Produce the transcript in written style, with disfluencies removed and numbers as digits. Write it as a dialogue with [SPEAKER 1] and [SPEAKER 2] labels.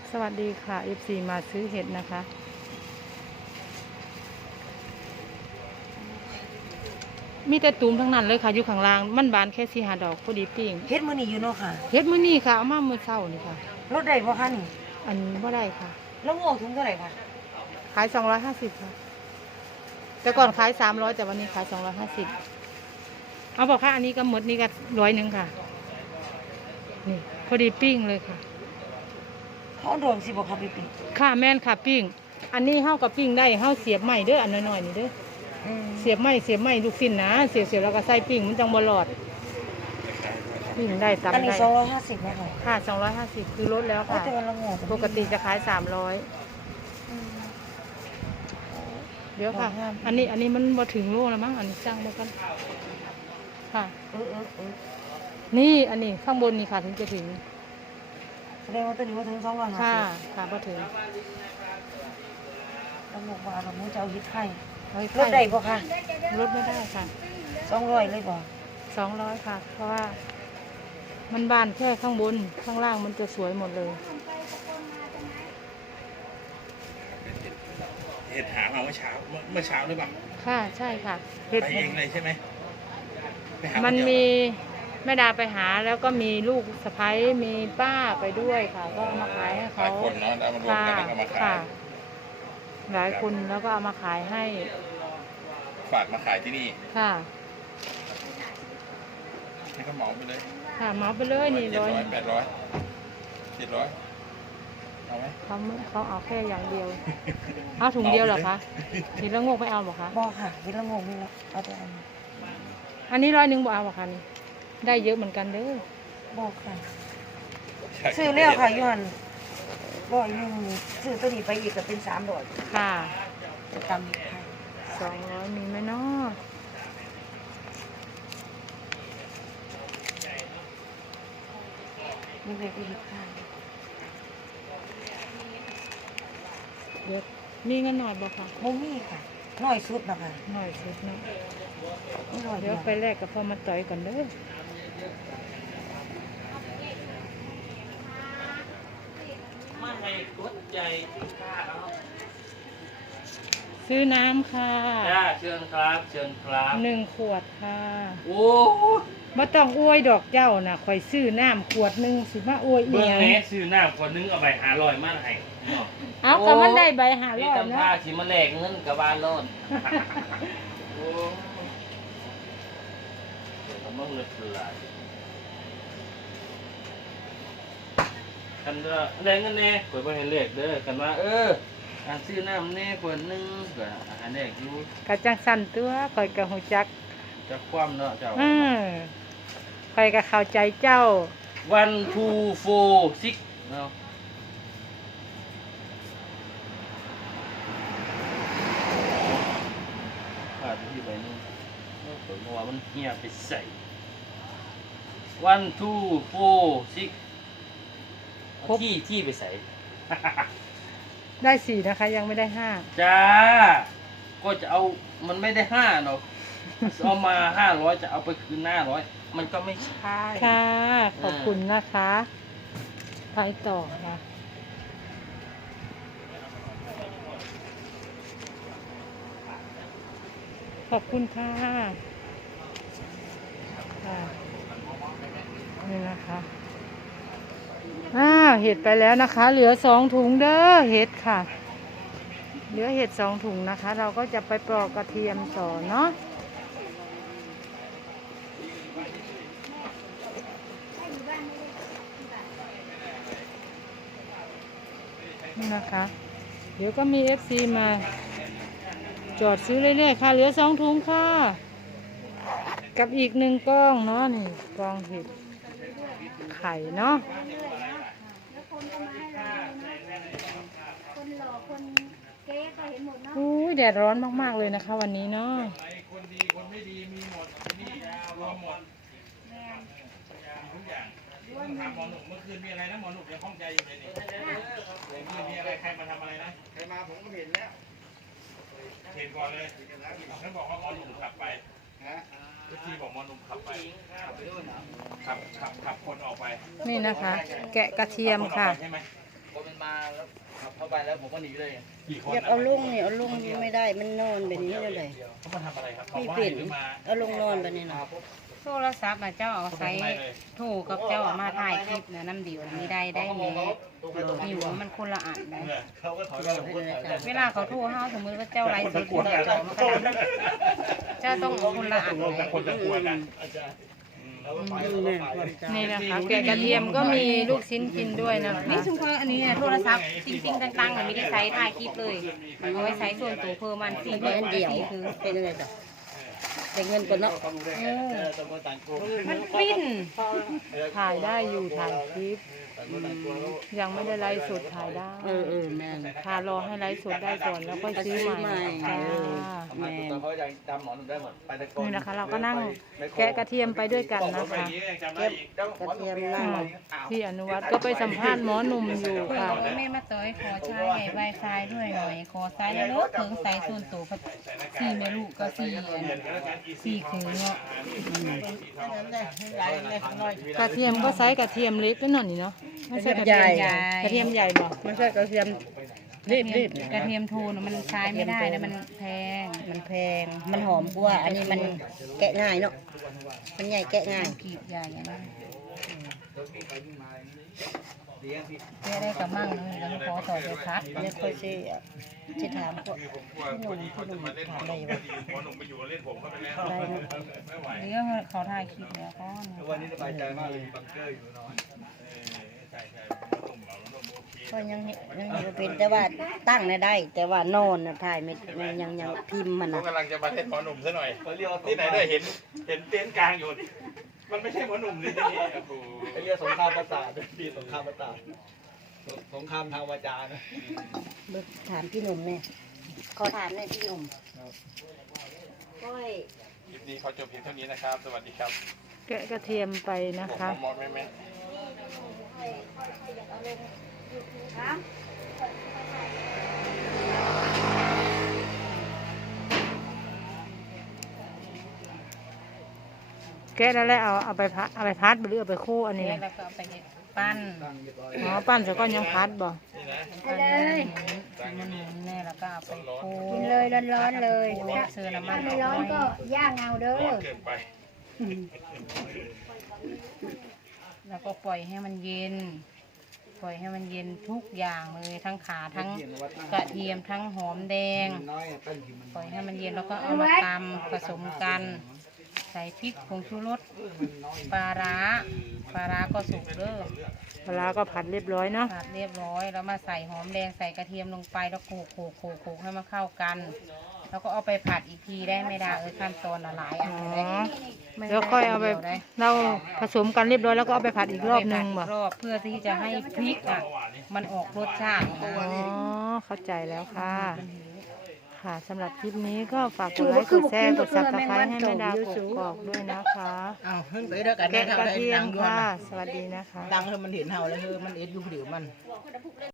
[SPEAKER 1] สวัสดีค่ะ FC มาซื้อเห็ดนะคะ มีแต่ตูมทั้งนั้นเลยค่ะอยู่ข้างล่างมันบานแค่4-5 ดอกพอดีปิ้ง
[SPEAKER 2] เฮ็ดมื้อนี้อยู่เนาะค่ะ
[SPEAKER 1] เห็ดมื้อนี้ค่ะเอามามื้อเช้านี่ค่ะ
[SPEAKER 2] ลดได้บ่คะนี่
[SPEAKER 1] อันบ่ได้ค่ะ
[SPEAKER 2] แล้วงอกถุงเท่าไหร่คะ
[SPEAKER 1] ขาย250ค่ะแต่ก่อนขาย300แต่วันนี้ขาย250เอาบอกค่ะอันนี้ก็หมดนี่ก็100ค่ะนี่พอดีปิ้งเลยค่ะ
[SPEAKER 2] เขาโดนสิบ่คะพี่ปิ๊ก
[SPEAKER 1] ค่ะแม่นค่ะปิ้งอันนี้เฮากับปิ้งได้เฮาเสียบไม้เด้ออันน้อยๆนี่เด้อเสียบไม้ลูกชิ้นนะเสียบแล้วก็ใส่ปิ้งมันจังบ่รอดปิ้งได้ตำได้
[SPEAKER 2] อันนี้250นะคะ
[SPEAKER 1] ค่ะ250คือลดแล้วค่ะ
[SPEAKER 2] แต่ว่าละงอก
[SPEAKER 1] ปกติจะขาย300เดี๋ยวค่ะอันนี้มันบ่ถึงโลแล้วมั้งอันนี้สั่งบ่กันค่ะนี่อันนี้ข้างบนนี่ค่ะถึงจะถึง
[SPEAKER 2] แสดงว่าตัวนี้บ่ถึง250
[SPEAKER 1] ค่ะค่ะบ่ถึง
[SPEAKER 2] แล้วบอกว่าเราจะเอาเฮ็ดไข่ล
[SPEAKER 1] ล
[SPEAKER 2] ดได้บ่คะ
[SPEAKER 1] ลดไม่ได้ค่ะ
[SPEAKER 2] 200เลยบ่
[SPEAKER 1] 200ค่ะเพราะว่ามันบานแค่ข้างบนข้างล่างมันจะสวยหมดเลย
[SPEAKER 3] เห็ดหามาเมื่อเช้าหรือเปล่า
[SPEAKER 1] ค่ะใช่ค่ะ
[SPEAKER 3] ไปเองเลยใช่ไหม
[SPEAKER 1] มันมีแม่ดาไปหาแล้วก็มีลูกสะใภ้มีป้าไปด้วยค่ะก็เอามาขายให้เขา
[SPEAKER 3] หลายคนเนาะแล้วมารวมกันแล้วก็มาขาย
[SPEAKER 1] หลายคนแล้วก็เอามาขายให้
[SPEAKER 3] ฝากมาขายที่นี่
[SPEAKER 1] ค่ะ
[SPEAKER 3] ให้เขาเหมาไปเลย
[SPEAKER 1] ค่ะเหมาไปเลยนี่
[SPEAKER 3] 700 800 700เอาไหม
[SPEAKER 1] เขาเอาแค่อย่างเดียวเอาถุงเดียวเหรอคะทีละงกไม่เอาหรอคะ
[SPEAKER 2] บ่ค่ะเฮ็ดละงอกนี่ละเอาแต่
[SPEAKER 1] อันนี้100บ่เอาหรอคะนี่ได้เยอะเหมือนกันเด้อ
[SPEAKER 2] บ่ค่ะซื้อแล้วค่ะอยู่หั่น100นึงซื้อตัวนี้ไปอีกก็เป็น300
[SPEAKER 1] ค่ะ
[SPEAKER 2] จะตำอีกค่ะ
[SPEAKER 1] 200มีไหมเนาะ
[SPEAKER 2] มีแบบอีกค่ะ
[SPEAKER 1] เดี๋ยวมีเงินหน่อยบ่คะ
[SPEAKER 2] บ่มีค่ะน้อยสุดนะคะ
[SPEAKER 1] หน่อยสุดเนาะ
[SPEAKER 2] น้อย
[SPEAKER 1] เดี๋ยวไปแลกกับพ่อมาต่อยก่อนเด้อ
[SPEAKER 3] มาให้กดใจ
[SPEAKER 1] ซื้อน้ำค่ะ
[SPEAKER 3] จ้าเชิญครับเชิญครับ
[SPEAKER 1] 1 ขวดค่ะ
[SPEAKER 3] โอ้
[SPEAKER 1] บ่ต้องอวยดอกเจ้าน่ะข่อยซื้อน้ำขวดนึงสิมาอวยอีหยัง
[SPEAKER 3] เบิ่งแหน่ซื้อน้ำคนนึงเอาไป500มาให้
[SPEAKER 1] เอาก็มันได้ใบ500
[SPEAKER 3] เนาะทำท่าสิมาแลกเงินกับบ้านโลดโอ้ก็มึงเลยหลายกันได้เงินแน่ข่อยบ่ให้เลขเด้อกันว่าอันซื้อน้ำแน่คนนึงก็อันแรกอยู่
[SPEAKER 1] กะจังสั่นตัวข่อยก็ฮู้จัก
[SPEAKER 3] จะคว่ำเนาะเจ้า
[SPEAKER 1] ข่อยก็เข้าใจเจ้า
[SPEAKER 3] 1 2 4 6เนาะขาดที่ไปนึงเพราะว่ามันเหี่ยไปใส่1 2 4 6ที่ไปใส่
[SPEAKER 1] ได้4นะคะยังไม่ได้5
[SPEAKER 3] จ้าก็จะเอามันไม่ได้5หรอกเอามา500จะเอาไปคืน500มันก็ไม่ใช่
[SPEAKER 1] ค่ะขอบคุณนะคะไปต่อค่ะขอบคุณค่ะนี่นะคะเห็ดไปแล้วนะคะเหลือ2 ถุงเด้อเห็ดค่ะเหลือเห็ด2 ถุงนะคะเราก็จะไปปอกกระเทียมต่อเนาะนี่นะคะเดี๋ยวก็มี FC มาจอดซื้อเรื่อยๆค่ะเหลือ2 ถุงค่ะกับอีก1 กล่องเนาะนี่กล่องเห็ดไข่เนาะอุ้ยแดดร้อนมากๆเลยนะคะวันนี้เนาะ
[SPEAKER 3] คนดีคนไม่ดีมีหมดนี่รวมหมดทุกอย่างถามหมอหนุ่มเมื่อคืนมีอะไรนะหมอหนุ่มยังข้องใจอยู่เลยนี่มีอะไรใครมาทำอะไรนะใครมาผมก็เห็นแล้วเห็นก่อนเลยฉันบอกว่าหมอหนุ่มขับไปที่บอกหมอหนุ่มขับไปขับคนออกไป
[SPEAKER 1] นี่นะคะแกะกระเทียมค่ะ
[SPEAKER 4] มาแล้วขับเข้าไปแล้วผมก็หนีเลย
[SPEAKER 3] กี่คน
[SPEAKER 2] อยากเอาลงเนี่ยเอาลงไม่ได้มันนอนแบบนี้เลย
[SPEAKER 3] เขามาทำอะไรครับ
[SPEAKER 2] ไม่
[SPEAKER 3] เขา
[SPEAKER 2] เปลี่ยน
[SPEAKER 3] หรือมา
[SPEAKER 2] เอาลงนอนแบบนี้นะ
[SPEAKER 5] โทรศัพท์นะเจ้าเอาใส่โทรกับเจ้าเอามาถ่ายคลิปนะน้ำเดียวมีได้แม่อยู่มันคนละอันนะ
[SPEAKER 4] เขาก็ถอยกันผมก็ถอยกัน
[SPEAKER 5] เวลาเขาโทรเฮาสมมติว่าเจ้าไลฟ์สดอยู่เจ้ามันก็ดังเจ้าต้องเอาคนละอันเลย
[SPEAKER 3] คนละตัวกัน
[SPEAKER 1] นี่นะคะแกะกระเทียมก็มีลูกชิ้นกินด้วยนะคะ
[SPEAKER 5] นี่ชุมพรอันนี้โทรศัพท์จริงๆต่างๆมันไม่ได้ใช้ถ่ายคลิปเลยเอาไว้ใช้ส่วนตัวเพิ่มมัน4
[SPEAKER 2] เป็นอันเดียวคือเป็นอะไรต่อแต่เงินก่อนเนาะ
[SPEAKER 4] ตะโกนต่างกู
[SPEAKER 5] มันปิ้น
[SPEAKER 1] ถ่ายได้อยู่ถ่ายคลิป
[SPEAKER 4] ต่างกูต่างกู
[SPEAKER 1] ยังไม่ได้ไลฟ์สดถ่ายได้
[SPEAKER 2] แม่น
[SPEAKER 1] ค่ะรอให้ไลฟ์สดได้ก่อนแล้วก็ซื้อใหม่จ้า
[SPEAKER 4] แม่เขายังจำหมอหนุ่มได้หมดไปตะโกน
[SPEAKER 1] นี่นะคะ เราก็นั่งแกะกระเทียมไปด้วยกันนะคะ
[SPEAKER 2] กระเทียมนั่ง
[SPEAKER 1] พี่อนุวัฒน์ก็ไปสัมภาษณ์หมอหนุ่มอยู่ค่ะ
[SPEAKER 5] แม่มาเตยขอใช้ไวไฟด้วยหน่อยขอใช้แล้วเลิกถึงใช้ส่วนตัว4แม่ลูกก็4คือเนาะ
[SPEAKER 1] กระเทียมก็ไซส์กระเทียมเล็กนั่นนี่เนาะไม่ใช่กระเทียมใหญ่กระเทียมใหญ่บ่
[SPEAKER 2] ไม่ใช่กระเทียมรีบ
[SPEAKER 5] กระเทียมโทนมันใช้ไม่ได้นะมันแพง
[SPEAKER 2] มันแพงมันหอมกว่าอันนี้มันแกะง่ายเนาะมันใหญ่แกะง่าย
[SPEAKER 5] กีบใหญ่อย่างนั้น
[SPEAKER 4] เลี้ยงพี่
[SPEAKER 5] แค่ได้กับมั่งเลยแล้วขอต่อไปพัด
[SPEAKER 2] เนี่ยค่อยสิสิถามก็
[SPEAKER 3] คือผมกลัวพอดีเขาจะมาเล่นหมอหนุ่มพอดีหมอหนุ่มไปอยู่เล่นผมเข้าไปแล้วไม่ไหว
[SPEAKER 5] เดี๋ยวเขาถ่ายคลิปแล้วก็
[SPEAKER 4] วันนี้สบายใจมากเลยบังเกอร์อยู่นอน
[SPEAKER 3] ใช่ใช่หมอหนุ่มโอเค
[SPEAKER 2] ก็ยังเห็นเป็นแต่ว่าตั้งน่ะได้ แต่ว่านอนน่ะถ่ายไม่ยังพิมพ์มัน
[SPEAKER 3] เขา
[SPEAKER 2] น่ะ
[SPEAKER 3] กำลังจะมาเล่นหมอหนุ่มซะหน่อย
[SPEAKER 4] เขาเรียกว่า
[SPEAKER 3] ที่ไหนได้เห็นเต็นท์กลางอยู่มันไม่ใช่หมอหนุ่มเลยที่นี่โอ้โห
[SPEAKER 4] เขาเรียกสงครามประสาทพี่สงครามประสาทสงครามทางวาจานะ
[SPEAKER 2] ถามพี่หนุ่มเนี่ยขอถามเลยพี่หนุ่มก้อย
[SPEAKER 3] คลิปนี้เขาจบเพียงเท่านี้นะครับ สวัสดีครับ
[SPEAKER 1] แกะกระเทียมไปนะคะ
[SPEAKER 3] มอดแม่
[SPEAKER 1] แกะแล้วแหละเอาไปพัดหรือเอาไปคู่อันนี้
[SPEAKER 5] แล้วก็ไปปั้น
[SPEAKER 1] อ๋อปั้นเสร็จก็ยังพัดบ่
[SPEAKER 3] นี่นะ
[SPEAKER 5] มันแน่แล้วก็เอาไปโค
[SPEAKER 6] กินเลยร้อนๆเลย
[SPEAKER 5] เสื้อน้ำมั
[SPEAKER 6] ถ้าน ไม่ร้อนก็ย่างเอาเด้อ
[SPEAKER 3] ร้อนเกินไป
[SPEAKER 5] แล้วก็ปล่อยให้มันเย็น ปล่อยให้มันเย็นทุกอย่างเลยทั้งขาทั้งกระเทียมทั้งหอมแดง
[SPEAKER 4] น้อยปั้นกินมัน
[SPEAKER 5] ปล่อยให้มันเย็นแล้วก็เอามาตำผสมกัน ใส่พริกผงชูรสปลาร้าก็สุกเด้อ
[SPEAKER 1] ปลาร้าก็ผัดเรียบร้อยเนาะ
[SPEAKER 5] ผัดเรียบร้อยแล้วมาใส่หอมแดงใส่กระเทียมลงไปแล้วโขกให้มันเข้ากัน แล้วก็เอาไปผัดอีกทีได้ไม่ได้ขั้นตอนละหลายอัน
[SPEAKER 1] อ๋อ
[SPEAKER 5] เลยม่ด้
[SPEAKER 1] แล้วค่อยเอาไป
[SPEAKER 5] ทำดีวด้
[SPEAKER 1] เราผสมกันเรียบร้อยแล้วก็เอาไปผัดอีกรอบนึงบ่
[SPEAKER 5] รอบเพื่อที่จะให้พริกอ่ะมันออกรสชาติ
[SPEAKER 1] อ๋อเข้าใจแล้วค่ะค่ะสำหรับคลิปนี้ก็ฝากกดไลค์กดแชร์กดซับสไครต์ให้แม่ดาวกกอกด้วยนะคะ
[SPEAKER 7] อ้าวเพิ่งไปเด้อกัน
[SPEAKER 1] แกะกระเทียมค่ะ สวัสดีนะคะ
[SPEAKER 7] ดังเธอมันเห็นเฮาแล้วเธอมันเอ็ดอยู่เดี๋ยวมัน